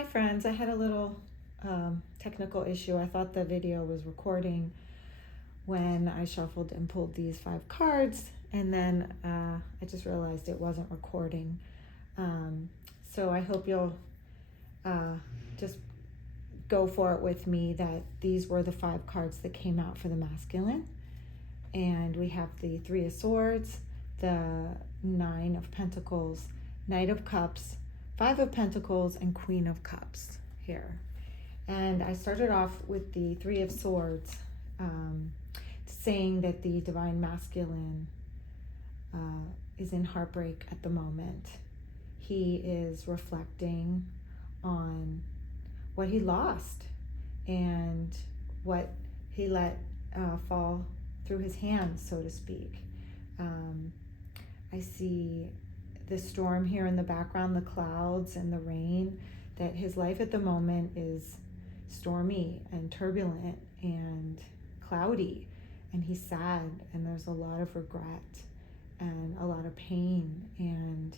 Hi friends, I had a little technical issue. I thought the video was recording when I shuffled and pulled these 5 cards, and then I just realized it wasn't recording. So I hope you'll uh, just go for it with me that these were the 5 cards that came out for the masculine. And we have the Three of Swords, the Nine of Pentacles, Knight of Cups, Five of Pentacles, and Queen of Cups here. And I started off with the Three of Swords, saying that the Divine Masculine is in heartbreak at the moment. He is reflecting on what he lost and what he let fall through his hands, so to speak. I see the storm here in the background, the clouds and the rain, that his life at the moment is stormy and turbulent and cloudy, and he's sad, and there's a lot of regret and a lot of pain, and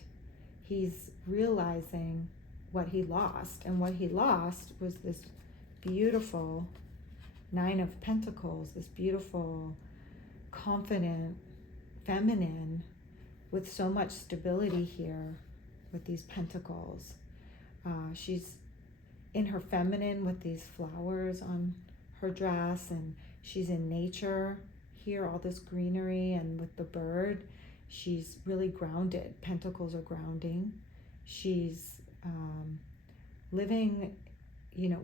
he's realizing what he lost. And what he lost was this beautiful Nine of Pentacles, this beautiful, confident, feminine, with so much stability here with these pentacles. She's in her feminine with these flowers on her dress, and she's in nature here, all this greenery, and with the bird, she's really grounded. Pentacles are grounding. She's living,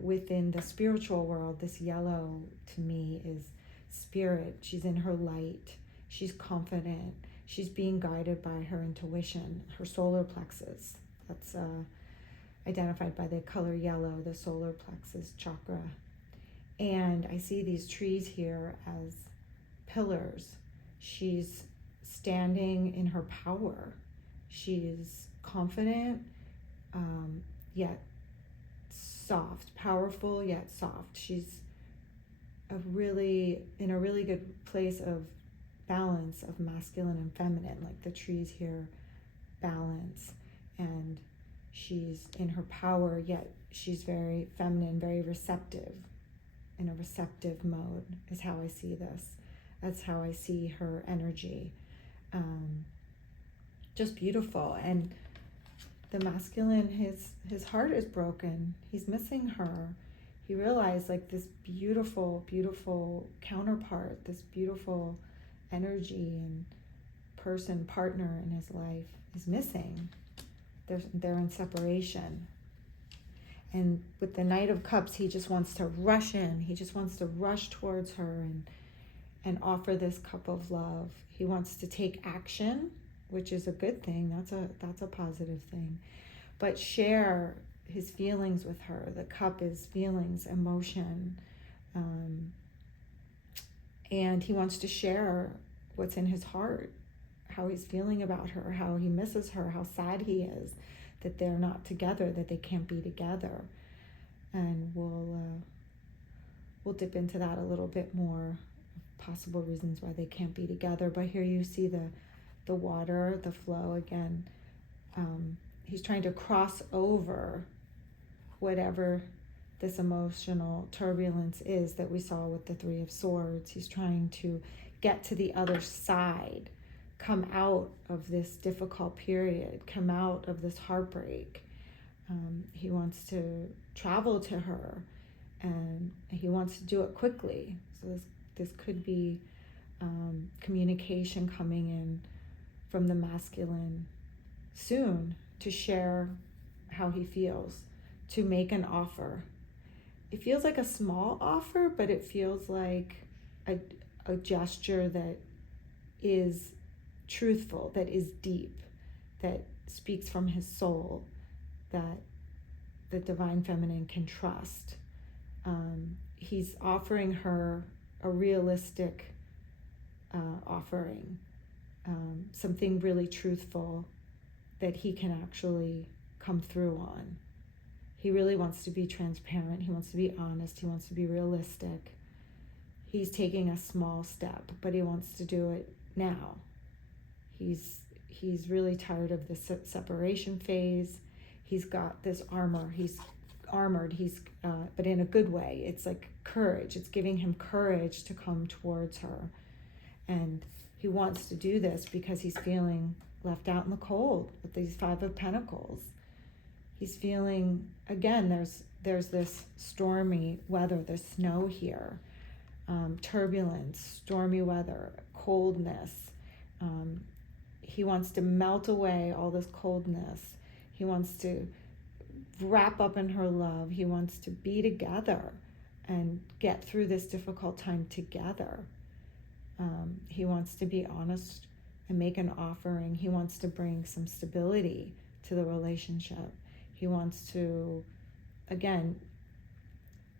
within the spiritual world. This yellow to me is spirit. She's in her light. She's confident. She's being guided by her intuition, her solar plexus. That's identified by the color yellow, the solar plexus chakra. And I see these trees here as pillars. She's standing in her power. She's confident, yet soft, powerful yet soft. She's in a really good place of balance of masculine and feminine, like the trees here balance, and she's in her power, yet she's very feminine, very receptive, in a receptive mode is how I see this. That's how I see her energy. Just beautiful. And the masculine, his heart is broken. He's missing her. He realized, like, this beautiful, beautiful counterpart, this beautiful energy and partner in his life is missing. They're in separation. And with the Knight of Cups, he just wants to rush in. He just wants to rush towards her and offer this cup of love. He wants to take action, which is a good thing. That's a positive thing. But share his feelings with her. The cup is feelings, emotion, and he wants to share what's in his heart, how he's feeling about her, how he misses her, how sad he is that they're not together, that they can't be together. And we'll dip into that a little bit more, possible reasons why they can't be together. But here you see the water, the flow again. He's trying to cross over whatever this emotional turbulence is that we saw with the Three of Swords. He's trying to get to the other side, come out of this difficult period, come out of this heartbreak. He wants to travel to her, and he wants to do it quickly. So this could be communication coming in from the masculine soon to share how he feels, to make an offer. It feels like a small offer, but it feels like a gesture that is truthful, that is deep, that speaks from his soul, that the divine feminine can trust. He's offering her a realistic offering, something really truthful that he can actually come through on. He really wants to be transparent. He wants to be honest. He wants to be realistic. He's taking a small step, but he wants to do it now. He's really tired of the separation phase. He's got this armor. He's armored. He's but in a good way. It's like courage. It's giving him courage to come towards her. And he wants to do this because he's feeling left out in the cold with these Five of Pentacles. He's feeling, again, there's this stormy weather, there's snow here, turbulence, stormy weather, coldness. He wants to melt away all this coldness. He wants to wrap up in her love. He wants to be together and get through this difficult time together. He wants to be honest and make an offering. He wants to bring some stability to the relationship. He wants to, again,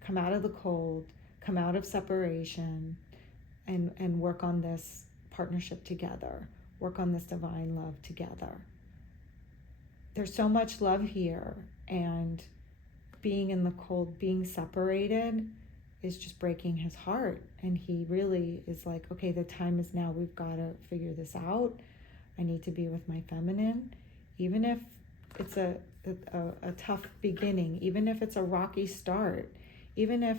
come out of the cold, come out of separation, and work on this partnership together, work on this divine love together. There's so much love here, and being in the cold, being separated is just breaking his heart. And he really is like, okay, the time is now. We've got to figure this out. I need to be with my feminine, even if it's a tough beginning, even if it's a rocky start, even if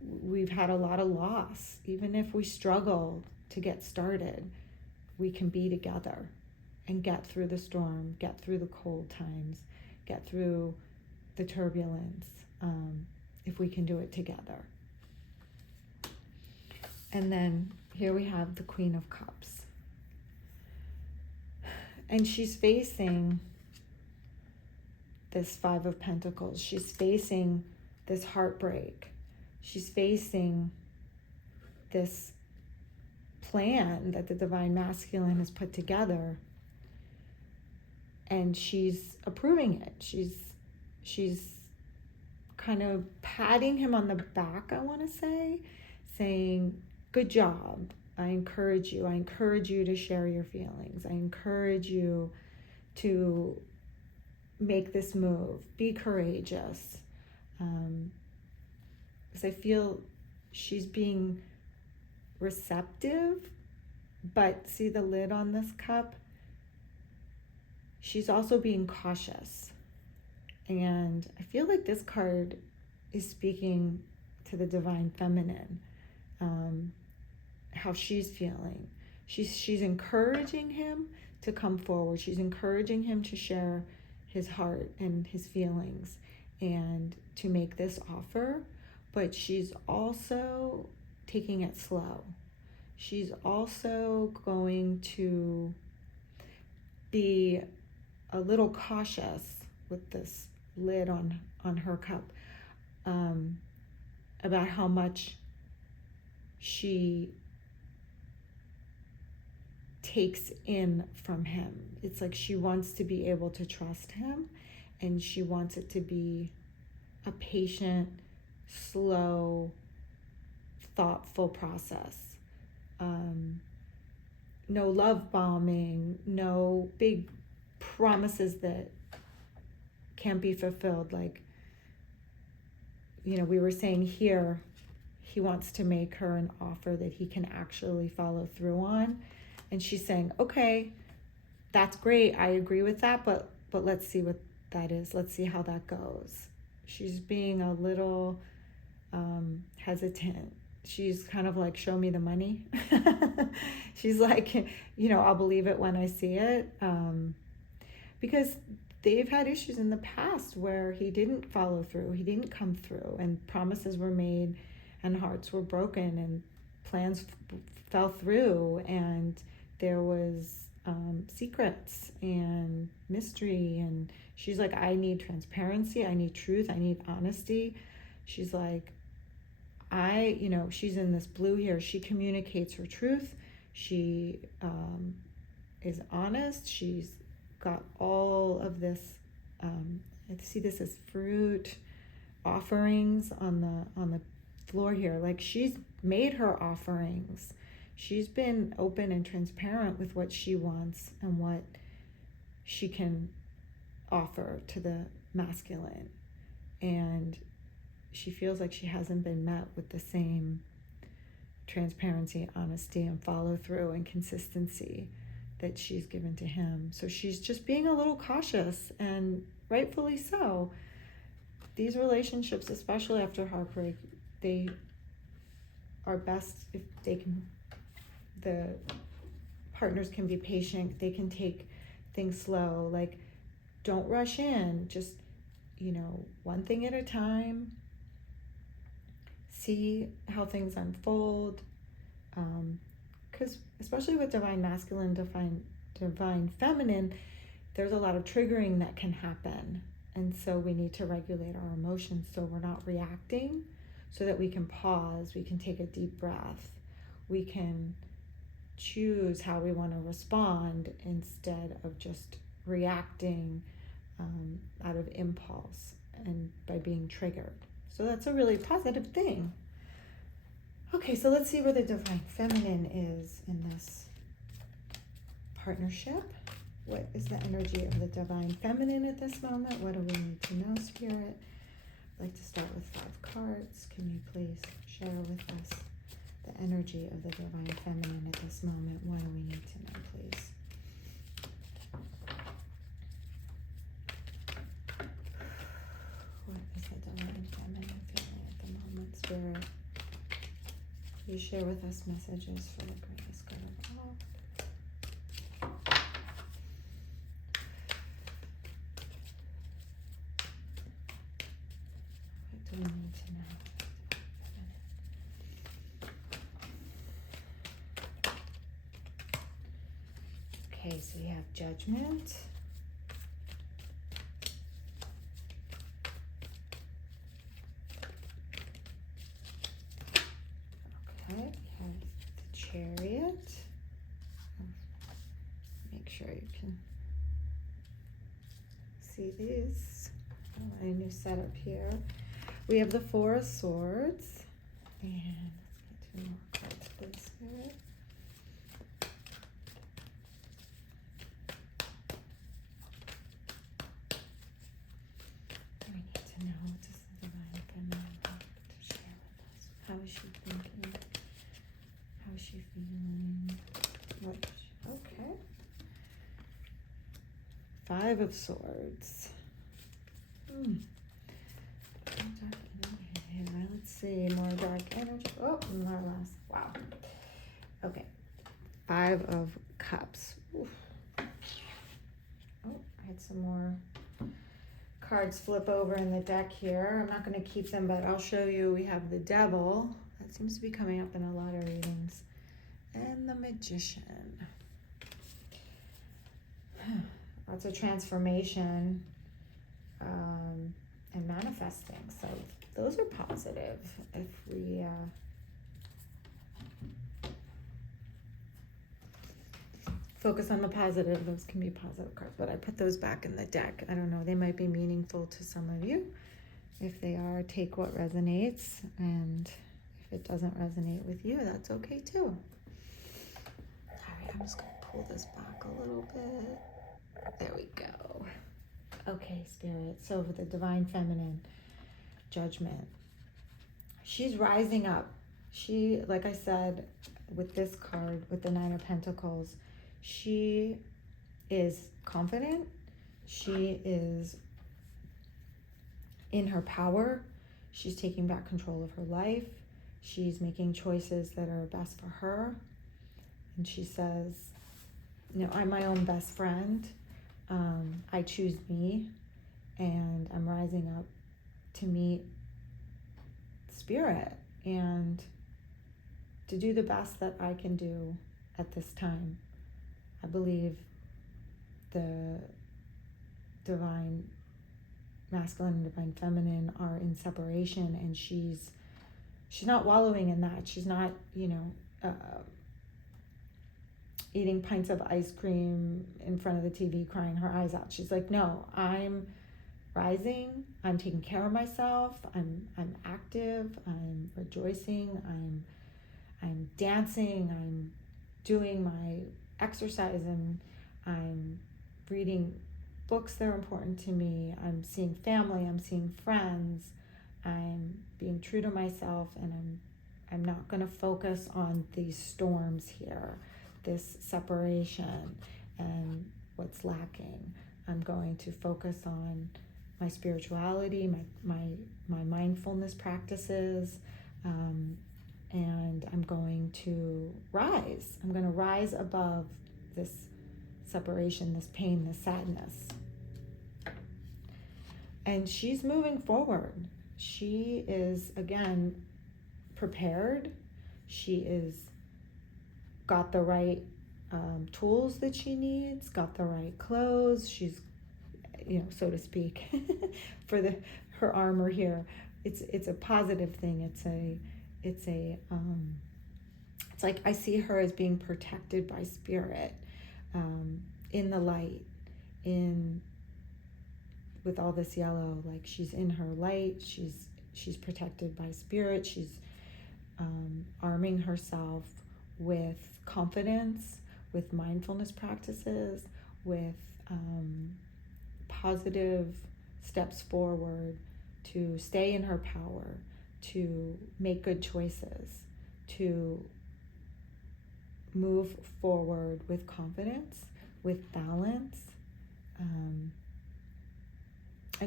we've had a lot of loss, even if we struggle to get started, we can be together and get through the storm, get through the cold times, get through the turbulence, if we can do it together. And then here we have the Queen of Cups. And she's facing this Five of Pentacles. She's facing this heartbreak. She's facing this plan that the Divine Masculine has put together. And she's approving it. She's kind of patting him on the back, I want to say, saying, good job. I encourage you. I encourage you to share your feelings. I encourage you to make this move. Be courageous. Because I feel she's being receptive, but see the lid on this cup? She's also being cautious. And I feel like this card is speaking to the Divine Feminine, how she's feeling. She's encouraging him to come forward. She's encouraging him to share his heart and his feelings and to make this offer, but she's also taking it slow. She's also going to be a little cautious with this lid on her cup, about how much she takes in from him. It's like she wants to be able to trust him, and she wants it to be a patient, slow, thoughtful process. No love bombing, no big promises that can't be fulfilled. Like, we were saying here, he wants to make her an offer that he can actually follow through on. And she's saying, okay, that's great. I agree with that, but let's see what that is. Let's see how that goes. She's being a little hesitant. She's kind of like, show me the money. She's like, I'll believe it when I see it. Because they've had issues in the past where he didn't follow through, he didn't come through, and promises were made and hearts were broken and plans fell through, and there was secrets and mystery. And she's like, I need transparency, I need truth, I need honesty. She's like, she's in this blue here. She communicates her truth. She is honest. She's got all of this. I see this as fruit offerings on the floor here. Like, she's made her offerings. She's been open and transparent with what she wants and what she can offer to the masculine. And she feels like she hasn't been met with the same transparency, honesty, and follow through and consistency that she's given to him. So she's just being a little cautious, and rightfully so. these relationships, especially after heartbreak, they are best if they can, the partners can be patient, they can take things slow, like don't rush in, just, one thing at a time, see how things unfold, because especially with divine masculine, divine feminine, there's a lot of triggering that can happen, and so we need to regulate our emotions so we're not reacting, so that we can pause, we can take a deep breath, we can choose how we want to respond instead of just reacting out of impulse and by being triggered. So that's a really positive thing. Okay, so let's see where the divine feminine is in this partnership. What is the energy of the divine feminine at this moment? What do we need to know, Spirit? I'd like to start with 5 cards. Can you please share with us the energy of the divine feminine at this moment? What do we need to know, please? What is the divine feminine feeling at the moment, Spirit? Please share with us messages for the greatest good of all. What do we need to know? Okay, so you have Judgment. Okay, you have the Chariot. Make sure you can see these. A new setup here. We have the 4 of Swords. And let's get 2 more cards, please, Spirit. We need to know, what does the divine feminine have to share with us? How is she thinking? How is she feeling? Okay. 5 of Swords. Let's see, more dark energy. Oh, more last. Wow. Okay. 5 of Cups. Oof. Oh, I had some more cards flip over in the deck here. I'm not going to keep them, but I'll show you. We have the Devil. That seems to be coming up in a lot of readings. And the Magician. Lots of transformation and manifesting. So those are positive. If we focus on the positive, those can be positive cards. But I put those back in the deck. I don't know. They might be meaningful to some of you. If they are, take what resonates. And if it doesn't resonate with you, that's okay too. All right, I'm just going to pull this back a little bit. There we go. Okay, Spirit. So for the divine feminine, Judgment. She's rising up. She, like I said, with this card, with the 9 of Pentacles, she is confident. She is in her power. She's taking back control of her life. She's making choices that are best for her. And she says, I'm my own best friend. I choose me, and I'm rising up to meet Spirit and to do the best that I can do at this time. I believe the divine masculine and divine feminine are in separation, and she's not wallowing in that. She's not, eating pints of ice cream in front of the TV, crying her eyes out. She's like, no, I'm rising. I'm taking care of myself. I'm active. I'm rejoicing. I'm dancing. I'm doing my exercise, and I'm reading books that are important to me. I'm seeing family. I'm seeing friends. I'm being true to myself, and I'm not going to focus on these storms here, this separation and what's lacking. I'm going to focus on my spirituality, my mindfulness practices, and I'm going to rise. I'm going to rise above this separation, this pain, this sadness. And she's moving forward. She is, again, prepared. She is got the right tools that she needs, got the right clothes. She's, so to speak, for her armor here. It's a positive thing. It's like I see her as being protected by spirit, in the light, with all this yellow. Like she's in her light. She's protected by spirit. She's arming herself with confidence, with mindfulness practices, with positive steps forward to stay in her power, to make good choices, to move forward with confidence, with balance, and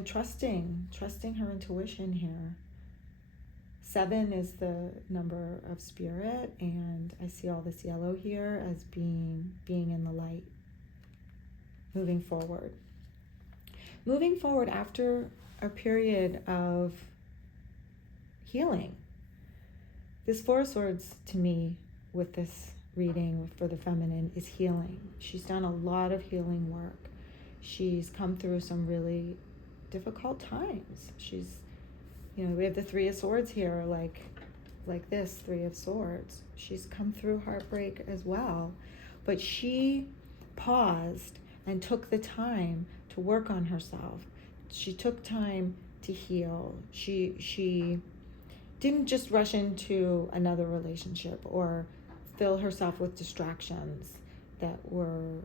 trusting her intuition here. 7 is the number of spirit, and I see all this yellow here as being in the light, moving forward. Moving forward after a period of healing. This 4 of Swords, to me, with this reading for the feminine, is healing. She's done a lot of healing work. She's come through some really difficult times. She's, we have the 3 of Swords here, like this 3 of Swords. She's come through heartbreak as well, but she paused and took the time to work on herself. She took time to heal. She didn't just rush into another relationship or fill herself with distractions that were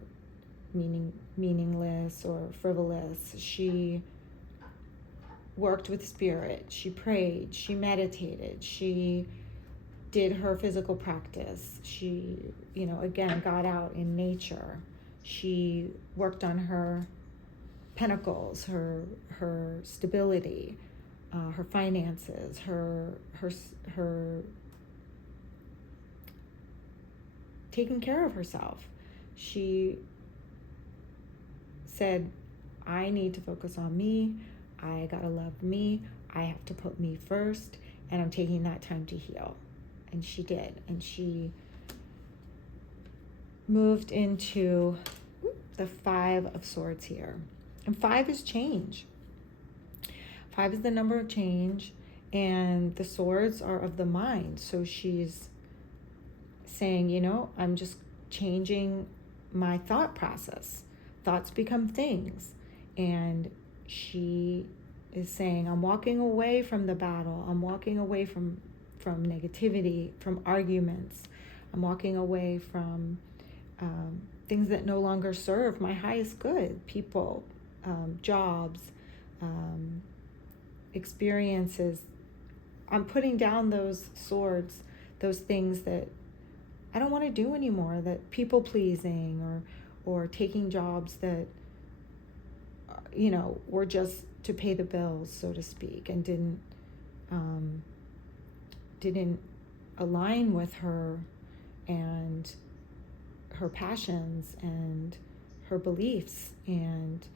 meaningless or frivolous. She worked with spirit. She prayed. She meditated. She did her physical practice. She, again, got out in nature. She worked on her pentacles, her stability, her finances, her taking care of herself. She said, I need to focus on me. I gotta love me. I have to put me first, and I'm taking that time to heal. And she did. And she moved into the 5 of Swords here. And 5 is change. 5 is the number of change, and the swords are of the mind. So she's saying, I'm just changing my thought process. Thoughts become things. And she is saying, I'm walking away from the battle. I'm walking away from negativity, from arguments. I'm walking away from things that no longer serve my highest good. People, jobs, experiences. I'm putting down those swords, those things that I don't want to do anymore, that people pleasing or taking jobs that were just to pay the bills, so to speak, and didn't align with her and her passions and her beliefs, and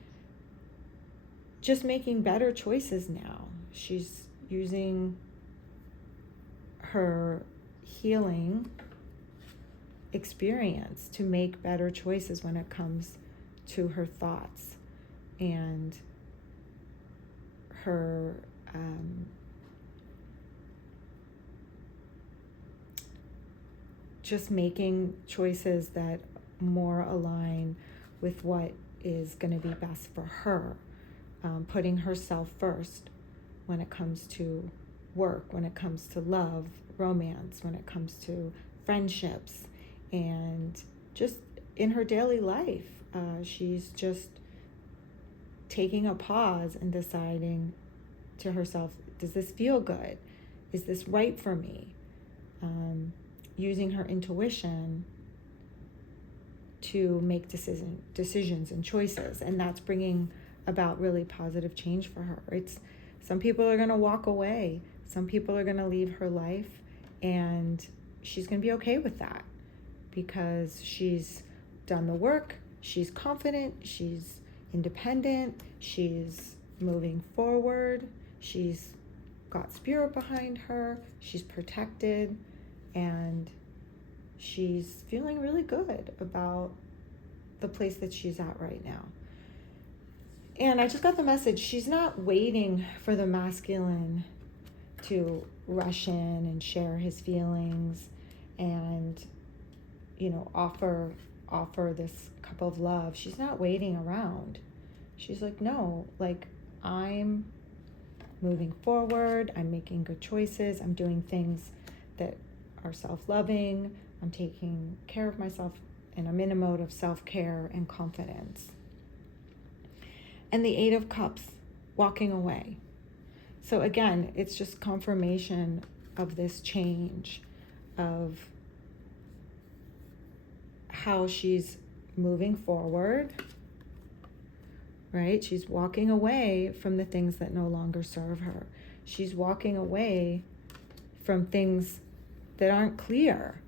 just making better choices now. She's using her healing experience to make better choices when it comes to her thoughts and her just making choices that more align with what is going to be best for her, putting herself first when it comes to work, when it comes to love, romance, when it comes to friendships, and just in her daily life. She's just taking a pause and deciding to herself, does this feel good? Is this right for me? Using her intuition to make decisions and choices, and that's bringing about really positive change for her. Some people are going to walk away. Some people are going to leave her life, and she's going to be okay with that because she's done the work. She's confident. She's independent. She's moving forward. She's got spirit behind her. She's protected, and she's feeling really good about the place that she's at right now. And I just got the message, she's not waiting for the masculine to rush in and share his feelings and, offer this cup of love. She's not waiting around. She's like, no, like, I'm moving forward. I'm making good choices. I'm doing things that are self-loving. I'm taking care of myself, and I'm in a mode of self-care and confidence. And the 8 of Cups, walking away. So again, it's just confirmation of this change, of how she's moving forward, right? She's walking away from the things that no longer serve her. She's walking away from things that aren't clear,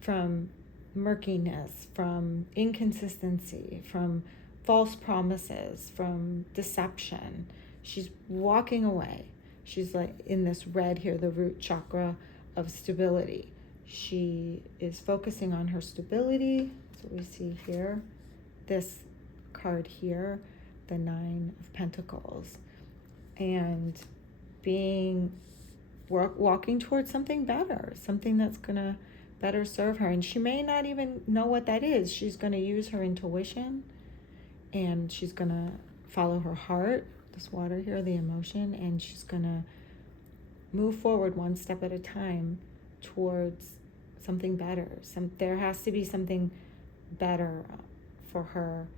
from murkiness, from inconsistency, from false promises, from deception. She's walking away. She's like in this red here, the root chakra of stability. She is focusing on her stability. That's what we see here. This card here, the 9 of Pentacles. And walking towards something better, something that's gonna better serve her. And she may not even know what that is. She's gonna use her intuition, and she's gonna follow her heart, this water here, the emotion, and she's gonna move forward one step at a time towards something better. There has to be something better for her,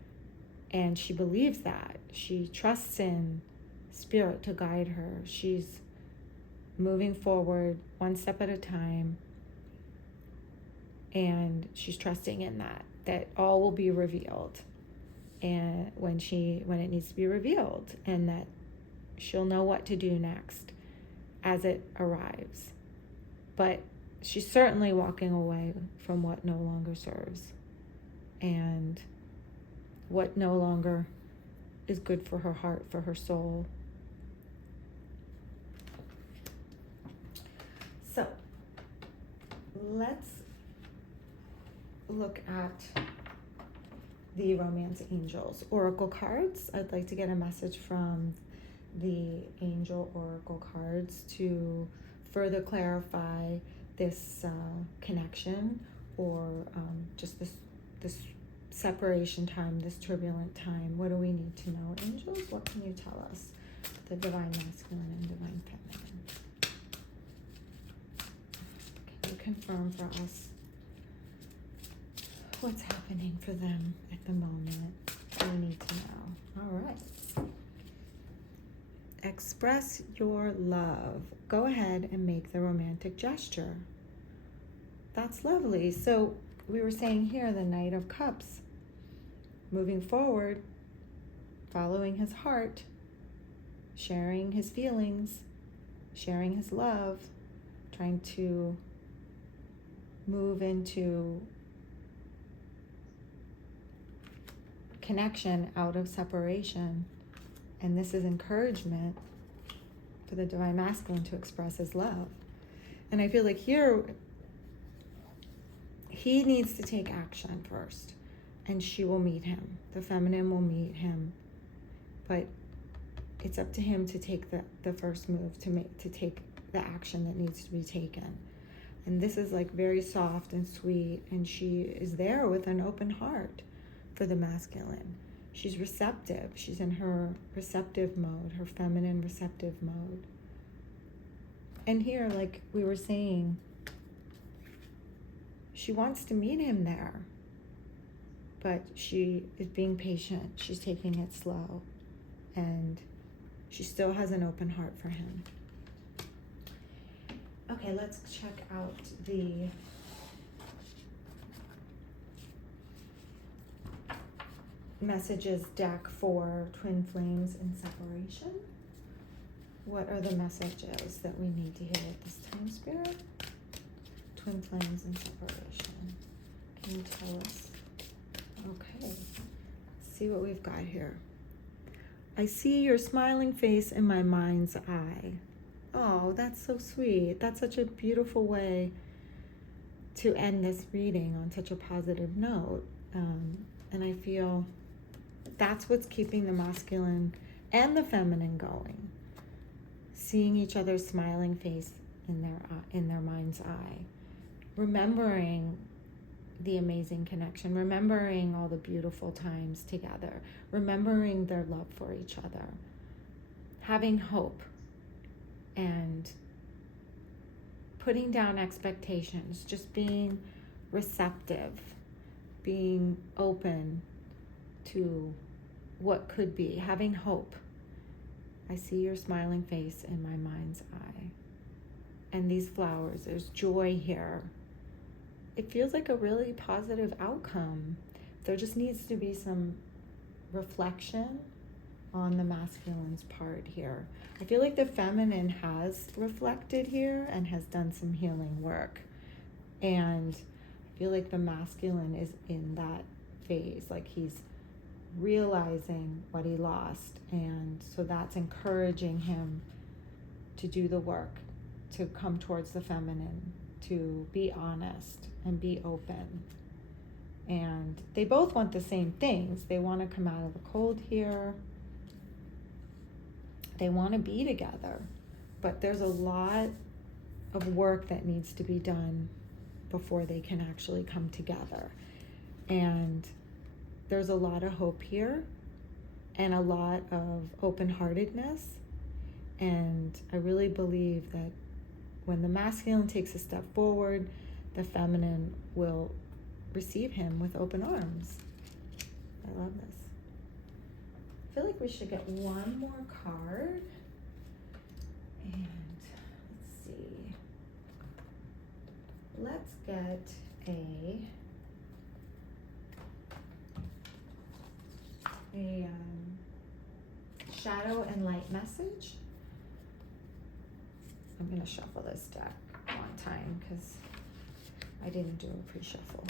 and she believes that. She trusts in spirit to guide her. She's moving forward one step at a time, and she's trusting in that all will be revealed, and when it needs to be revealed, and that she'll know what to do next as it arrives. But she's certainly walking away from what no longer serves and what no longer is good for her heart, for her soul. So let's look at the Romance Angels Oracle cards. I'd like to get a message from the Angel Oracle cards to further clarify this connection, or just this separation time, this turbulent time. What do we need to know? Angels, what can you tell us? The Divine Masculine and Divine Feminine. Can you confirm for us what's happening for them at the moment? We need to know. All right. Express your love. Go ahead and make the romantic gesture. That's lovely. So we were saying here, the Knight of Cups, moving forward, following his heart, sharing his feelings, sharing his love, trying to move into connection out of separation. And this is encouragement for the Divine Masculine to express his love. And I feel like here, he needs to take action first, and she will meet him. The feminine will meet him. But it's up to him to take the first move, to take the action that needs to be taken. And this is like very soft and sweet, and she is there with an open heart for the masculine. She's receptive. She's in her receptive mode, her feminine receptive mode. And here, like we were saying, she wants to meet him there, but she is being patient. She's taking it slow, and she still has an open heart for him. Okay, let's check out the messages deck for twin flames and separation. What are the messages that we need to hear at this time, Spirit? Twin flames and separation. Can you tell us? Okay, let's see what we've got here. I see your smiling face in my mind's eye. Oh, that's so sweet. That's such a beautiful way to end this reading on such a positive note. And I feel that's what's keeping the masculine and the feminine going. Seeing each other's smiling face in their mind's eye. Remembering the amazing connection. Remembering all the beautiful times together. Remembering their love for each other. Having hope. And putting down expectations. Just being receptive. Being open to what could be. Having hope. I see your smiling face in my mind's eye. And these flowers, there's joy here. It feels like a really positive outcome. There just needs to be some reflection on the masculine's part here. I feel like the feminine has reflected here and has done some healing work. And I feel like the masculine is in that phase, like he's realizing what he lost, and so that's encouraging him to do the work, to come towards the feminine, to be honest and be open. And they both want the same things. They want to come out of the cold here. They want to be together, but there's a lot of work that needs to be done before they can actually come together. And there's a lot of hope here and a lot of open-heartedness. And I really believe that when the masculine takes a step forward, the feminine will receive him with open arms. I love this. I feel like we should get one more card. And let's see. Let's get a shadow and light message. I'm going to shuffle this deck one time because I didn't do a pre-shuffle.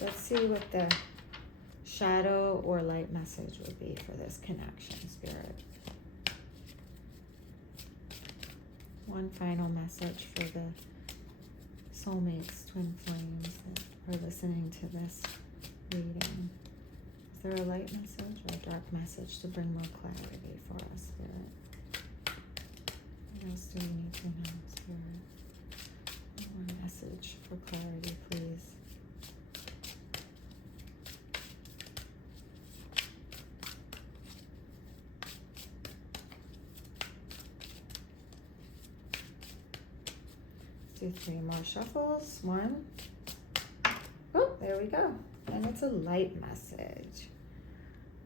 Let's see what the shadow or light message would be for this connection, Spirit. One final message for the soulmates, twin flames that are listening to this reading. Is there a light message or a dark message to bring more clarity for us, Spirit? What else do we need to know, Spirit? One message for clarity, please. Let's do 3 more shuffles. 1. Oh, there we go. And it's a light message.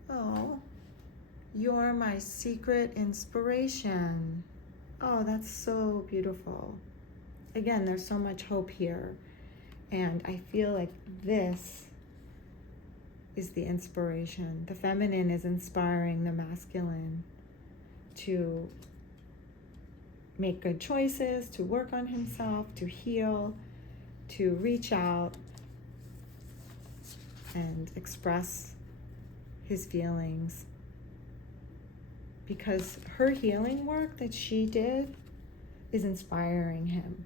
Oh, you're my secret inspiration. Oh, that's so beautiful. Again, there's so much hope here. And I feel like this is the inspiration. The feminine is inspiring the masculine to make good choices, to work on himself, to heal, to reach out and express his feelings. Because her healing work that she did is inspiring him.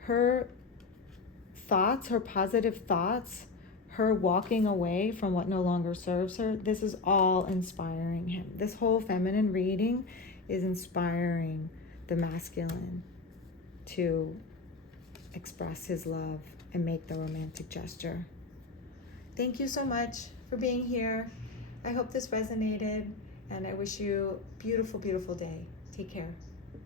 Her thoughts, her positive thoughts, her walking away from what no longer serves her, this is all inspiring him. This whole feminine reading is inspiring the masculine to express his love and make the romantic gesture. Thank you so much for being here. I hope this resonated, and I wish you a beautiful, beautiful day. Take care.